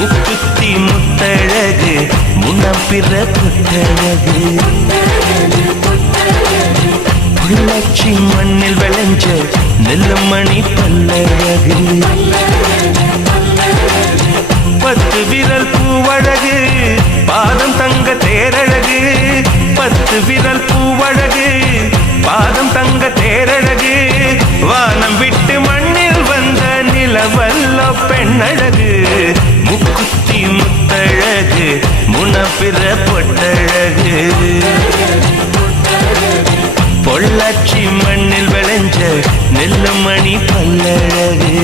முக்குத்தி முத்தழகு முன்னப்பிற புத்தழகு பொள்ளாச்சி மண்ணில் விளைஞ்ச நெல்லுமணி பல்லழகு 10 விரல் பூவழகு பாதம் தங்க தேரழகு 10 விரல் பூவழகு பாதம் தங்க தேரழகு வானம் விட்டு மண்ணில் வந்த நிலவல்ல பெண்ணழகு முக்குத்தி முத்தழகு முனப்பிற பொட்டழகு பொள்ளாச்சி மண்ணில் விளைஞ்ச நெல்லுமணி பல்லழகு